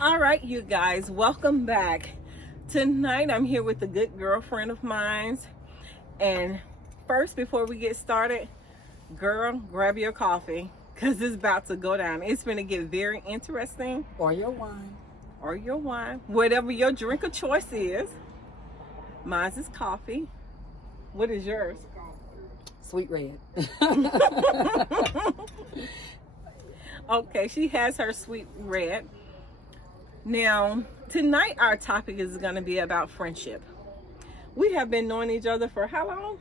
All right, you guys, welcome back. Tonight I'm here with a good girlfriend of mine. And first, before we get started, girl, grab your coffee because it's about to go down. It's going to get very interesting. Or your wine. Or your wine, whatever your drink of choice is. Mine is coffee. What is yours? Sweet red. Okay, she has her sweet red. Now, tonight our topic is going to be about friendship. We have been knowing each other for how long?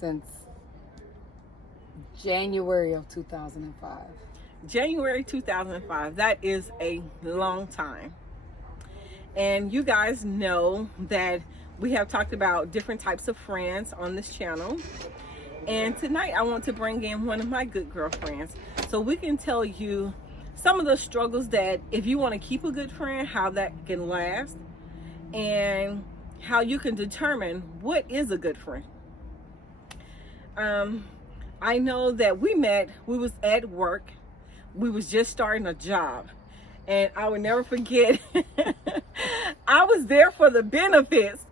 Since January of 2005. January 2005. That is a long time. And you guys know that we have talked about different types of friends on this channel. And tonight I want to bring in one of my good girlfriends so we can tell you some of the struggles that if you want to keep a good friend, how that can last, and how you can determine what is a good friend. I know that we was at work. We was just starting a job. And I would never forget, I was there for the benefits.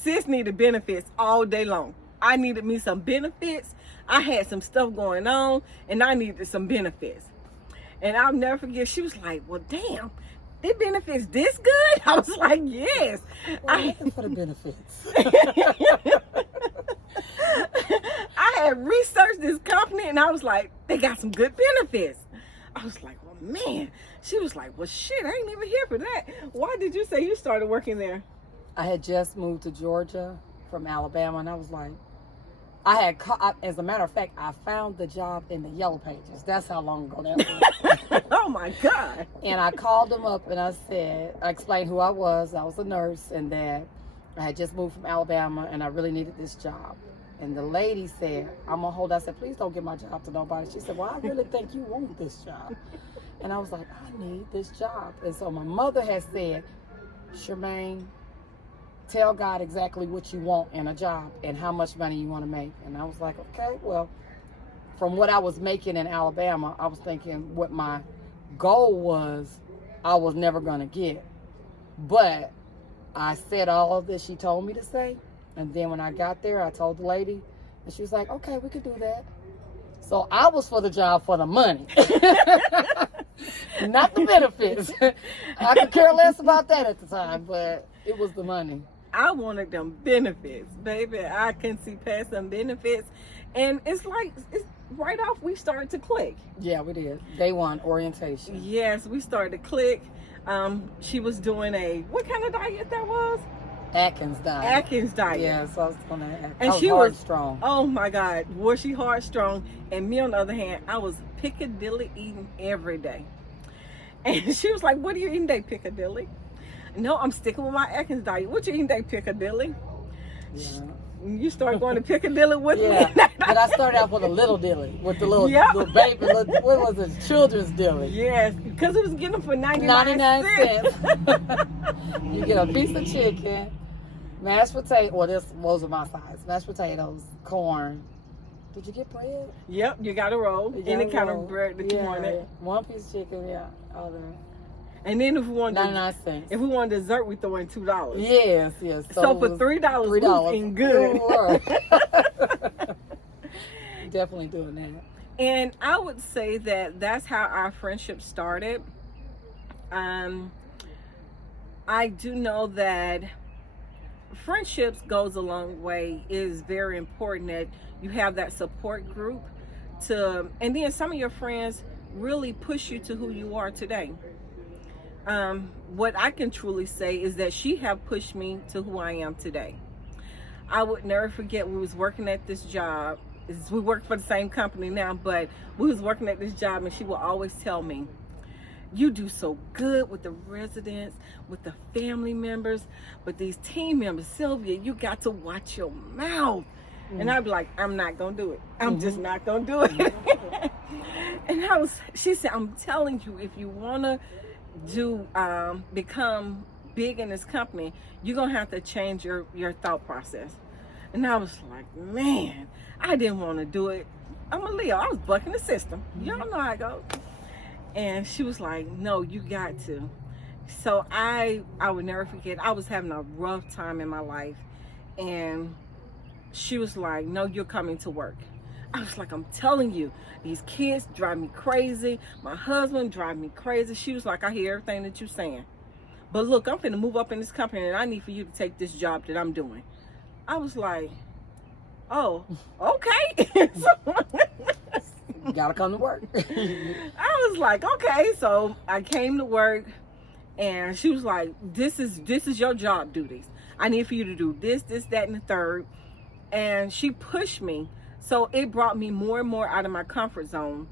Sis needed benefits all day long. I needed me some benefits. I had some stuff going on and I needed some benefits. And I'll never forget, she was like, well, damn, the benefits this good? I was like, yes. I'm looking for the benefits. I had researched this company and I was like, they got some good benefits. I was like, well, man. She was like, well, shit, I ain't even here for that. Why did you say you started working there? I had just moved to Georgia from Alabama, and I was like, as a matter of fact, I found the job in the Yellow Pages. That's how long ago that was. Oh my God. And I called them up and I explained who I was. I was a nurse and that I had just moved from Alabama and I really needed this job. And the lady said, I'm gonna hold. I said, please don't give my job to nobody. She said, well, I really think you want this job. And I was like, I need this job. And so my mother had said, Charmaine, tell God exactly what you want in a job and how much money you want to make. And I was like, okay, well, from what I was making in Alabama, I was thinking what my goal was, I was never going to get. But I said all that she told me to say. And then when I got there, I told the lady, and she was like, okay, we can do that. So I was for the job for the money, not the benefits. I could care less about that at the time, but it was the money. I wanted them benefits, baby. I can see past them benefits. And it's right off we started to click. Yeah, we did. Day one, orientation. Yes, we started to click. She was doing what kind of diet that was? Atkins diet. Atkins diet. Yeah, so I was on that. And she was strong. Oh my God, was she hard strong? And me on the other hand, I was Piccadilly eating every day. And she was like, what are you eating today, Piccadilly? No, I'm sticking with my Atkins diet. What you eating today, Piccadilly? Yeah. You started going to Piccadilly with me. But I started out with a little dilly, with the little baby, what was it, children's dilly. Yes, because it was getting them for 99 cents. You get a piece of chicken, mashed potato, those are my size, mashed potatoes, corn. Did you get bread? Yep, you got a roll. Any kind of bread that you wanted. One piece of chicken, all that. And then if we wanted 99 cents. If we wanted dessert, we throw in $2. Yes. So for $3, we was eating good. Definitely doing that. And I would say that that's how our friendship started. I do know that friendships goes a long way. It is very important that you have that support group and then some of your friends really push you to who you are today. What I can truly say is that she have pushed me to who I am today. I would never forget, we was working at this job. We work for the same company now, but we was working at this job and she would always tell me, you do so good with the residents, with the family members, but these team members, Sylvia, you got to watch your mouth. And I'd be like, I'm not gonna do it. I'm just not gonna do it. And she said, I'm telling you, if you wanna become big in this company, you're gonna have to change your thought process. And I was like, man, I didn't want to do it. I'm a Leo. I was bucking the system. Y'all know how I go. And she was like, no, you got to. So I would never forget. I was having a rough time in my life. And she was like, no, you're coming to work. I was like, I'm telling you, these kids drive me crazy. My husband drive me crazy. She was like, I hear everything that you're saying. But look, I'm finna move up in this company and I need for you to take this job that I'm doing. I was like, oh, okay. You gotta come to work. I was like, okay. So I came to work and she was like, this is your job duties. I need for you to do this, that, and the third. And she pushed me. So it brought me more and more out of my comfort zone.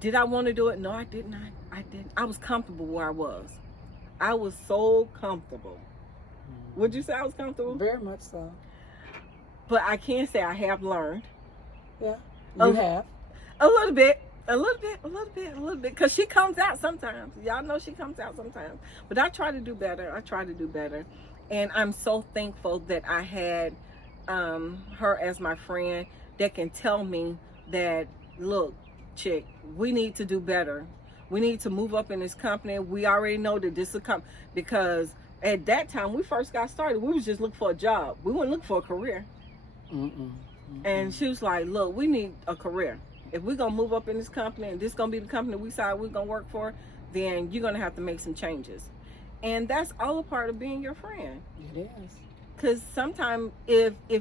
Did I want to do it? No, I did not. I didn't. I was comfortable where I was. I was so comfortable. Would you say I was comfortable? Very much so. But I can say I have learned. Yeah, you have. A little bit. Because she comes out sometimes. Y'all know she comes out sometimes. But I try to do better. And I'm so thankful that I had her as my friend that can tell me that, look, chick, we need to do better. We need to move up in this company. We already know that this is a company. Because at that time, we first got started, we was just looking for a job. We wouldn't look for a career. And she was like, look, we need a career. If we're going to move up in this company and this is going to be the company we decide we're going to work for, then you're going to have to make some changes. And that's all a part of being your friend. It is. Because sometimes if a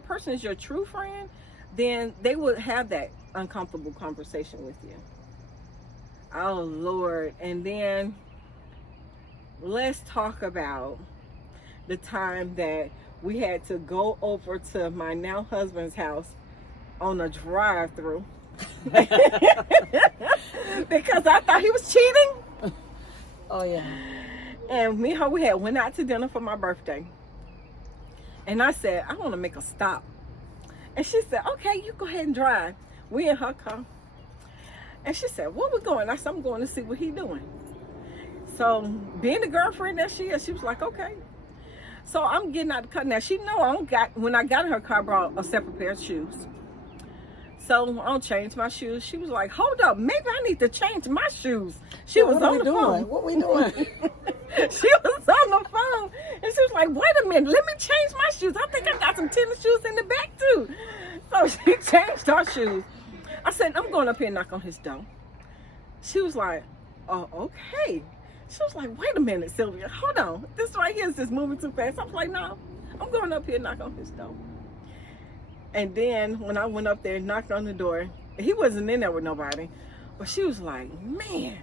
person is your true friend, then they would have that uncomfortable conversation with you. Oh, Lord. And then let's talk about the time that we had to go over to my now husband's house on a drive-through because I thought he was cheating. Oh, yeah. And me and her, we went out to dinner for my birthday. And I said, I want to make a stop. And she said, okay, you go ahead and drive. We in her car. And she said, where we going? I said, I'm going to see what he doing. So being the girlfriend that she is, she was like, okay. So I'm getting out the car. Now she know when I got in her car, I brought a separate pair of shoes. So I don't change my shoes. She was like, hold up, maybe I need to change my shoes. She was on the phone. What we doing? She was on the phone. And she was like, wait a minute, let me change my shoes. I think I got some tennis shoes in the back too. So she changed her shoes. I said, I'm going up here and knock on his door. She was like, oh, okay. She was like, wait a minute, Sylvia, hold on. This right here is just moving too fast. I was like, no, I'm going up here and knock on his door. And then when I went up there and knocked on the door, he wasn't in there with nobody. But she was like, man,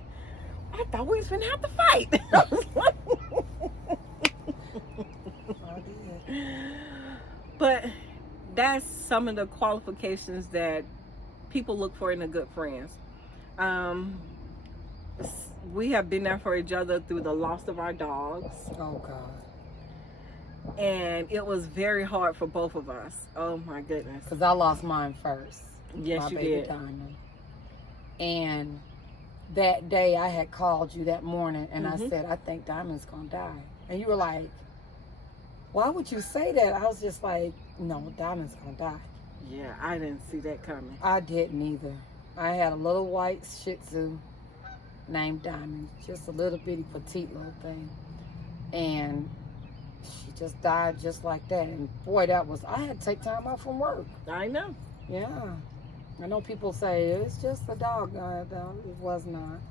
I thought we was finna have to fight. I was like, but that's some of the qualifications that people look for in a good friends. We have been there for each other through the loss of our dogs. Oh, God. And it was very hard for both of us. Oh, my goodness. Because I lost mine first. Yes, my you baby did. Diamond. And that day I had called you that morning and I said, I think Diamond's going to die. And you were like, why would you say that? I was just like, no, Diamond's going to die. Yeah, I didn't see that coming. I didn't either. I had a little white Shih Tzu named Diamond, just a little bitty petite little thing. And she just died just like that. And boy, I had to take time off from work. I know. Yeah. I know people say, it's just a dog. It was not.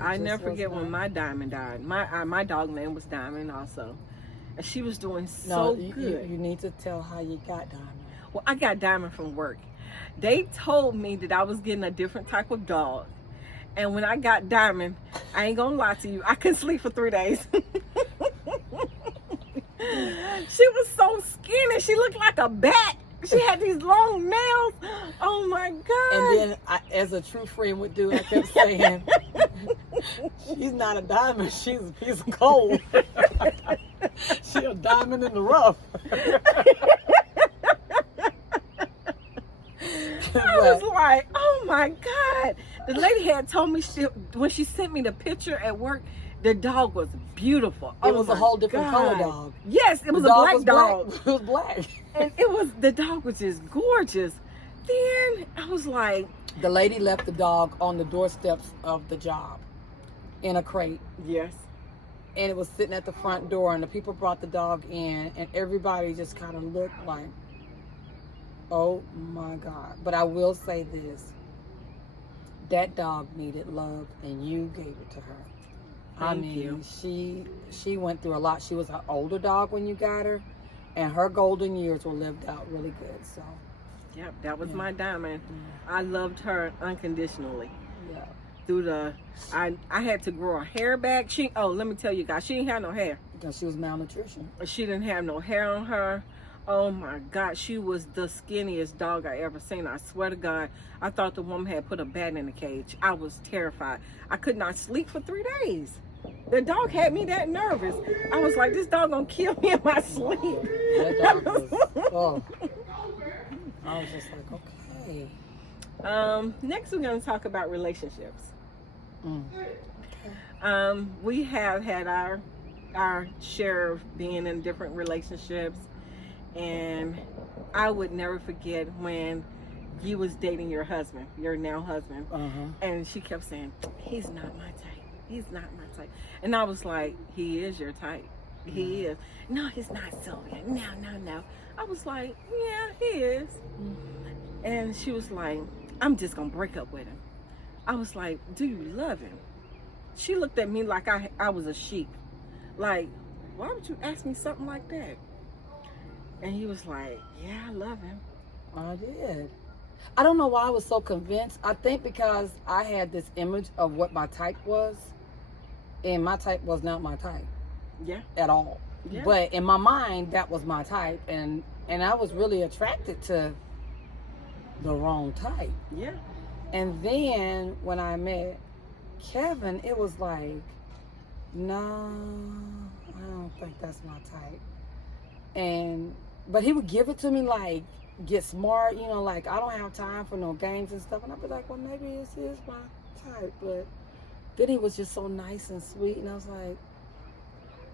I never forget when my Diamond died. My dog name was Diamond also. And she was doing so good. You need to tell how you got Diamond. Well, I got Diamond from work. They told me that I was getting a different type of dog. And when I got Diamond, I ain't gonna lie to you, I couldn't sleep for 3 days. She was so skinny. She looked like a bat. She had these long nails. Oh my God. And then, as a true friend would do, I kept saying, she's not a diamond, she's a piece of coal. She's a diamond in the rough. I was like, oh my God. The lady had told me when she sent me the picture at work, the dog was beautiful. It was a whole different color dog. Yes, it was a black dog. It was black. And the dog was just gorgeous. then I was like, The lady left the dog on the doorsteps of the job in a crate. yes. And it was sitting at the front door, and the people brought the dog in, and everybody just kind of looked like, oh my God. But I will say this. That dog needed love, and you gave it to her. Thank you. She went through a lot. She was an older dog when you got her, and her golden years were lived out really good. So, Yep, that was Yeah. my diamond. yeah. I loved her unconditionally. Yeah. Through the, I had to grow her hair back. Let me tell you guys, she didn't have no hair. Because she was malnutrition. She didn't have no hair on her. Oh my God, she was the skinniest dog I ever seen. I swear to God, I thought the woman had put a bat in the cage. I was terrified. I could not sleep for 3 days. The dog had me that nervous. I was like, this dog gonna kill me in my sleep. That dog was, oh. I was just like, okay. Next we're gonna talk about relationships. Mm. We have had our share of being in different relationships, and I would never forget when you was dating your husband, your now husband, Uh-huh. and she kept saying, he's not my type. He's not my type. And I was like, he is your type. He is. No, he's not, Sylvia. No. I was like, yeah, he is. And she was like, I'm just gonna break up with him. I was like, do you love him? She looked at me like I was a sheep. Like, why would you ask me something like that? And he was like, yeah, I love him. I did. I don't know why I was so convinced. I think because I had this image of what my type was, and my type was not my type Yeah. at all. Yeah. But in my mind, that was my type, and I was really attracted to the wrong type. Yeah. And then when I met Kevin, it was like, no, I don't think that's my type. But he would give it to me like, get smart, like I don't have time for no games and stuff. And I'd be like, well, maybe this is my type. But then he was just so nice and sweet. And I was like,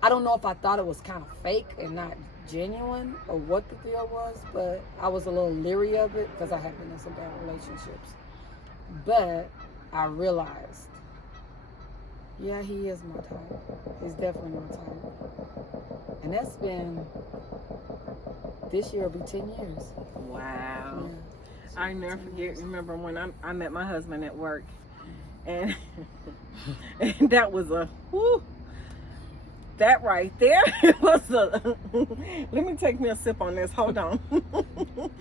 I don't know if I thought it was kind of fake and not genuine or what the deal was, but I was a little leery of it because I had been in some bad relationships. But I realized, yeah, he is my type. He's definitely my type. And that's been, this year will be 10 years. Wow. Yeah. I never forget, remember when I met my husband at work, and and that was that right there was let me take me a sip on this, hold on,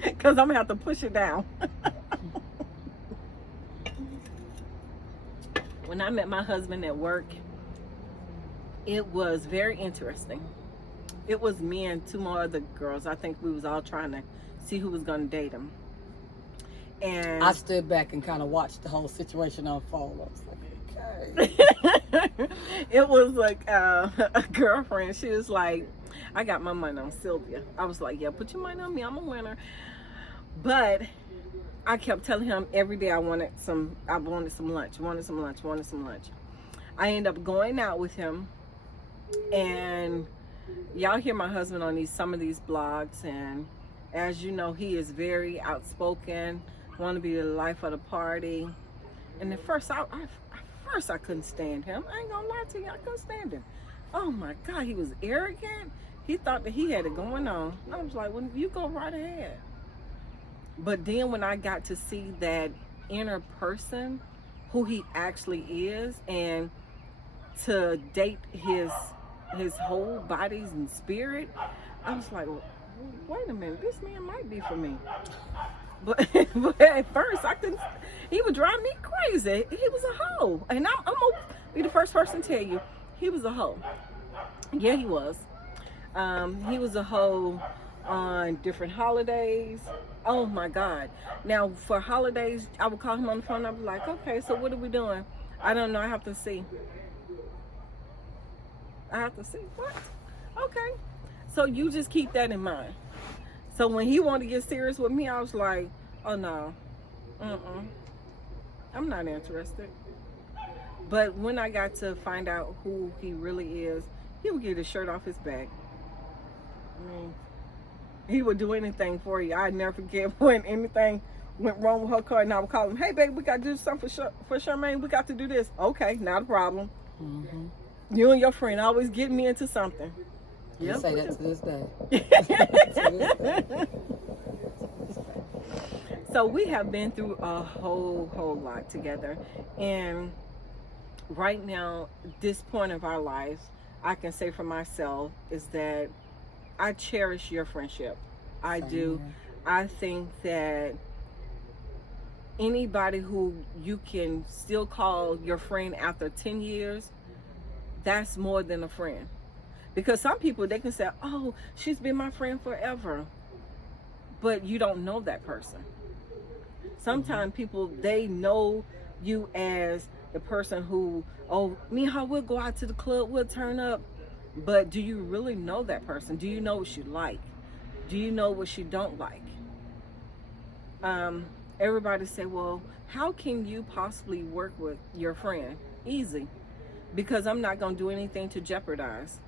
because I'm gonna have to push it down. When I met my husband at work, it was very interesting. It was me and 2 more other girls. I think we was all trying to see who was gonna date him. And I stood back and kind of watched the whole situation unfold. I was like, okay. it was like a girlfriend. She was like, I got my money on Sylvia. I was like, yeah, put your money on me. I'm a winner. But I kept telling him every day I wanted some lunch. I ended up going out with him, and y'all hear my husband on some of these blogs, and as you know, he is very outspoken, want to be the life of the party. And at first I couldn't stand him. I ain't gonna lie to you, I couldn't stand him. Oh my God, he was arrogant. He thought that he had it going on. I was like, well, you go right ahead. But then when I got to see that inner person, who he actually is, and to date his whole body and spirit, I was like, well, wait a minute, this man might be for me. But at first I couldn't. He would drive me crazy. He was a hoe, and I'm gonna be the first person to tell you, he was a hoe. Yeah, he was. He was a hoe on different holidays. Oh my God. Now for holidays, I would call him on the phone. I'd be like, okay, so what are we doing? I don't know. I have to see. What? Okay. So you just keep that in mind. So when he wanted to get serious with me, I was like, oh no. I'm not interested. But when I got to find out who he really is, he would get his shirt off his back. I mean, he would do anything for you. I never forget when anything went wrong with her car, and I would call him, hey, baby, we got to do something for Charmaine. We got to do this. Okay, not a problem. Mm-hmm. You and your friend always getting me into something. You say that to this day. So we have been through a whole lot together. And right now, this point of our lives, I can say for myself is that I cherish your friendship. I do. I think that anybody who you can still call your friend after 10 years, that's more than a friend. Because some people, they can say, oh, she's been my friend forever. But you don't know that person. Sometimes people, they know you as the person who, oh, me and her, we'll go out to the club, we'll turn up. But do you really know that person? Do you know what she like? Do you know what she don't like? Everybody say, well, how can you possibly work with your friend? Easy. Because I'm not going to do anything to jeopardize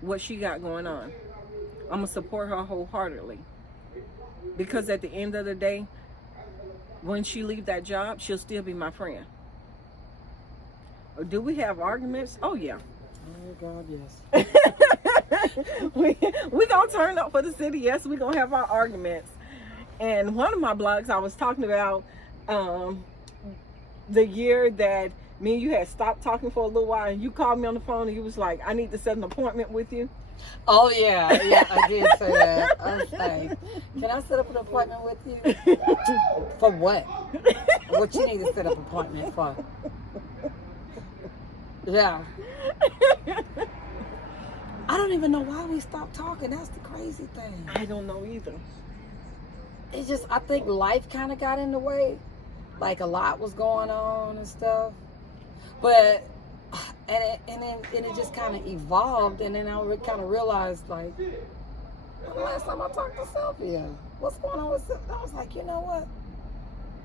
what she got going on. I'm going to support her wholeheartedly. Because at the end of the day, when she leave that job, she'll still be my friend. Do we have arguments? Oh, yeah. Oh, God, yes. we gonna turn up for the city. Yes, we gonna have our arguments. And one of my blogs, I was talking about the year that me and you had stopped talking for a little while, and you called me on the phone and you was like, I need to set an appointment with you. Oh, yeah, I did say that. I was like, can I set up an appointment with you? For what? What you need to set up an appointment for? Yeah. I don't even know why we stopped talking. That's the crazy thing. I don't know either. It's just, I think life kind of got in the way. Like a lot was going on and stuff. But, and it just kind of evolved. And then I kind of realized, like, the last time I talked to Sylvia, what's going on with Sylvia? I was like, you know what?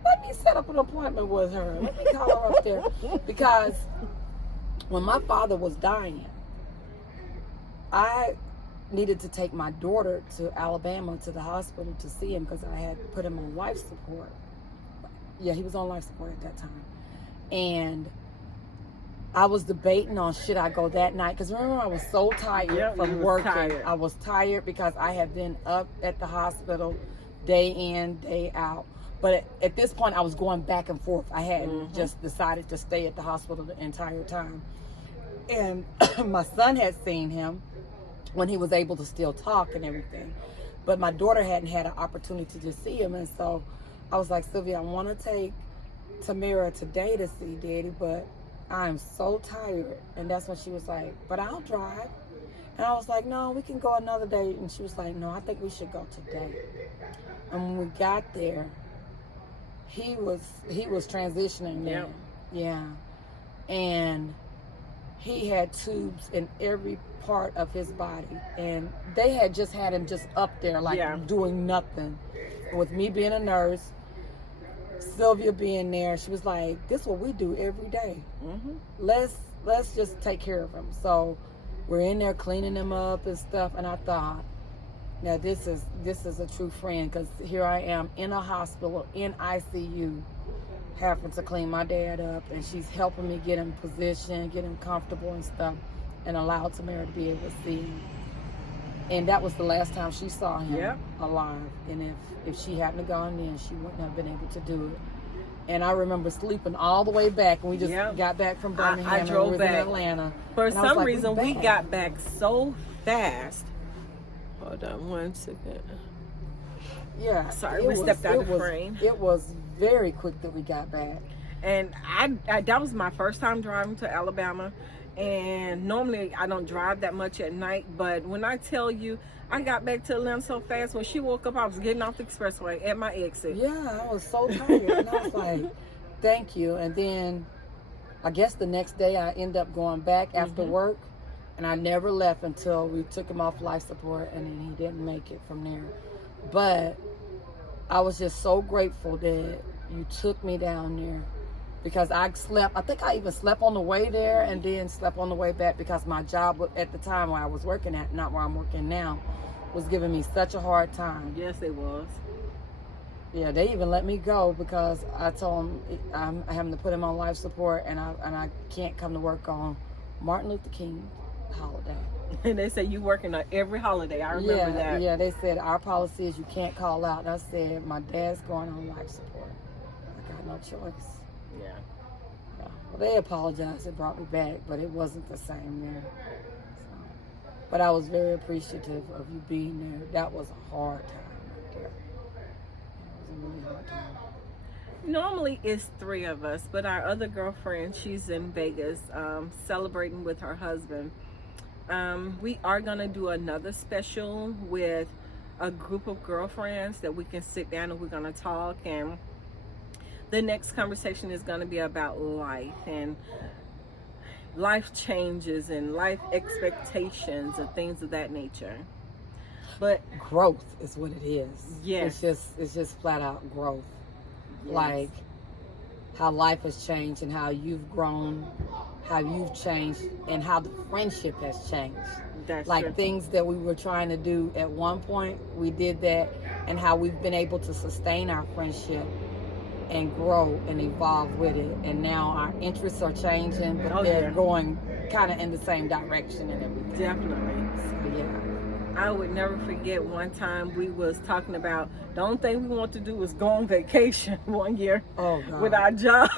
Let me set up an appointment with her. Let me call her up there. Because when my father was dying, I needed to take my daughter to Alabama to the hospital to see him because I had put him on life support. Yeah, he was on life support at that time. And I was debating on should I go that night, because remember I was so tired from working. I was tired because I had been up at the hospital day in, day out. But at this point I was going back and forth. I hadn't just decided to stay at the hospital the entire time. And my son had seen him when he was able to still talk and everything. But my daughter hadn't had an opportunity to see him. And so I was like, Sylvia, I want to take Tamira today to see Daddy, but I'm so tired. And that's when she was like, but I'll drive. And I was like, no, we can go another day. And she was like, no, I think we should go today. And when we got there, he was transitioning now. Yeah. And he had tubes in every part of his body. And they had just had him just up there, like doing nothing. With me being a nurse, Sylvia being there, she was like, this is what we do every day. Let's just take care of him. So we're in there cleaning him up and stuff. And I thought, now this is a true friend, because here I am in a hospital, in ICU, having to clean my dad up, and she's helping me get him positioned, get him comfortable and stuff, and allow Tamara to be able to see him. And that was the last time she saw him alive. And if she hadn't gone then, she wouldn't have been able to do it. And I remember sleeping all the way back, and we just got back from Birmingham. I drove and we was in Atlanta. For some reason, we got back so fast. Hold on one second. Yeah. Sorry, we stepped out of the frame. It was very quick that we got back. And I that was my first time driving to Alabama. And normally I don't drive that much at night, but when I tell you I got back to Atlanta so fast, when she woke up I was getting off the expressway at my exit. Yeah, I was so tired. And I was like, thank you. And then I guess the next day I ended up going back after work, and I never left until we took him off life support, and then he didn't make it from there. But I was just so grateful that you took me down there, because I think I even slept on the way there and then slept on the way back, because my job at the time where I was working at, not where I'm working now, was giving me such a hard time. Yes, it was. Yeah, they even let me go because I told them I'm having to put him on life support, and I can't come to work on Martin Luther King holiday. And they say you working on every holiday. I remember that. Yeah, they said our policy is you can't call out. And I said my dad's going on life support. I got no choice. Yeah. Yeah. Well, they apologized. It brought me back, but it wasn't the same there. So, but I was very appreciative of you being there. That was a hard time right there. It was a really hard time. Normally it's 3 of us, but our other girlfriend, she's in Vegas celebrating with her husband. We are going to do another special with a group of girlfriends that we can sit down and we're going to talk. And the next conversation is going to be about life and life changes and life expectations and things of that nature. But growth is what it is. Yes. It's just flat out growth. Yes. Like how life has changed and how you've grown, how you've changed, and how the friendship has changed. That's like true. Things that we were trying to do at one point, we did that, and how we've been able to sustain our friendship and grow and evolve with it. And now our interests are changing, but they're going kind of in the same direction and everything. Definitely. So, yeah. I would never forget one time we was talking about the only thing we want to do is go on vacation one year with our job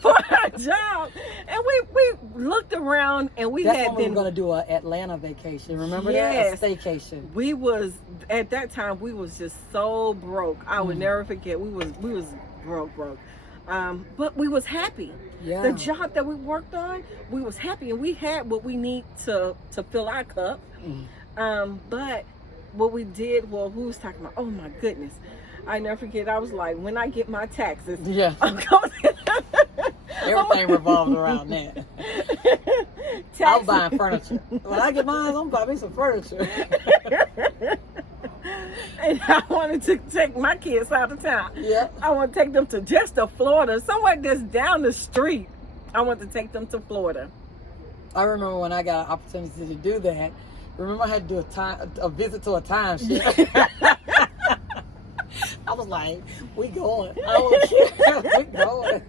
for our job, and we looked around and we That's had when we were going to do an Atlanta vacation. Remember Yes. that? A staycation. We was at that time we was just so broke. I would never forget. We was broke. But we was happy. Yeah. The job that we worked on, we was happy, and we had what we need to fill our cup. But what we did, well, we was talking about, oh my goodness, I never forget. I was like, when I get my taxes, Yeah. I'm going. Everything revolved around that. I was buying furniture. When I get mine, I'm buying me some furniture. And I wanted to take my kids out of town. Yeah. I want to take them to just to Florida, somewhere that's down the street. I want to take them to Florida. I remember when I got an opportunity to do that. Remember, I had to do a visit to a timeshare. I was like, we going. I don't care. We going.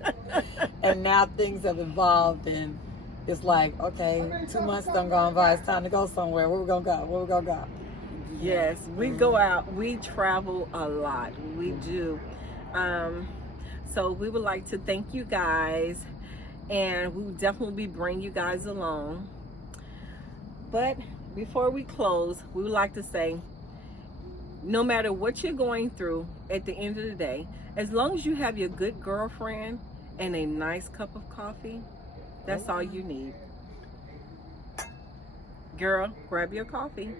And now things have evolved, and it's like, okay, 2 months done gone by. It's time to go somewhere. Where we gonna go? Where we gonna go? Yes, we go out. We travel a lot. We do. So we would like to thank you guys, and we will definitely bring you guys along. But before we close, we would like to say, no matter what you're going through, at the end of the day, as long as you have your good girlfriend and a nice cup of coffee, that's all you need. Girl, grab your coffee.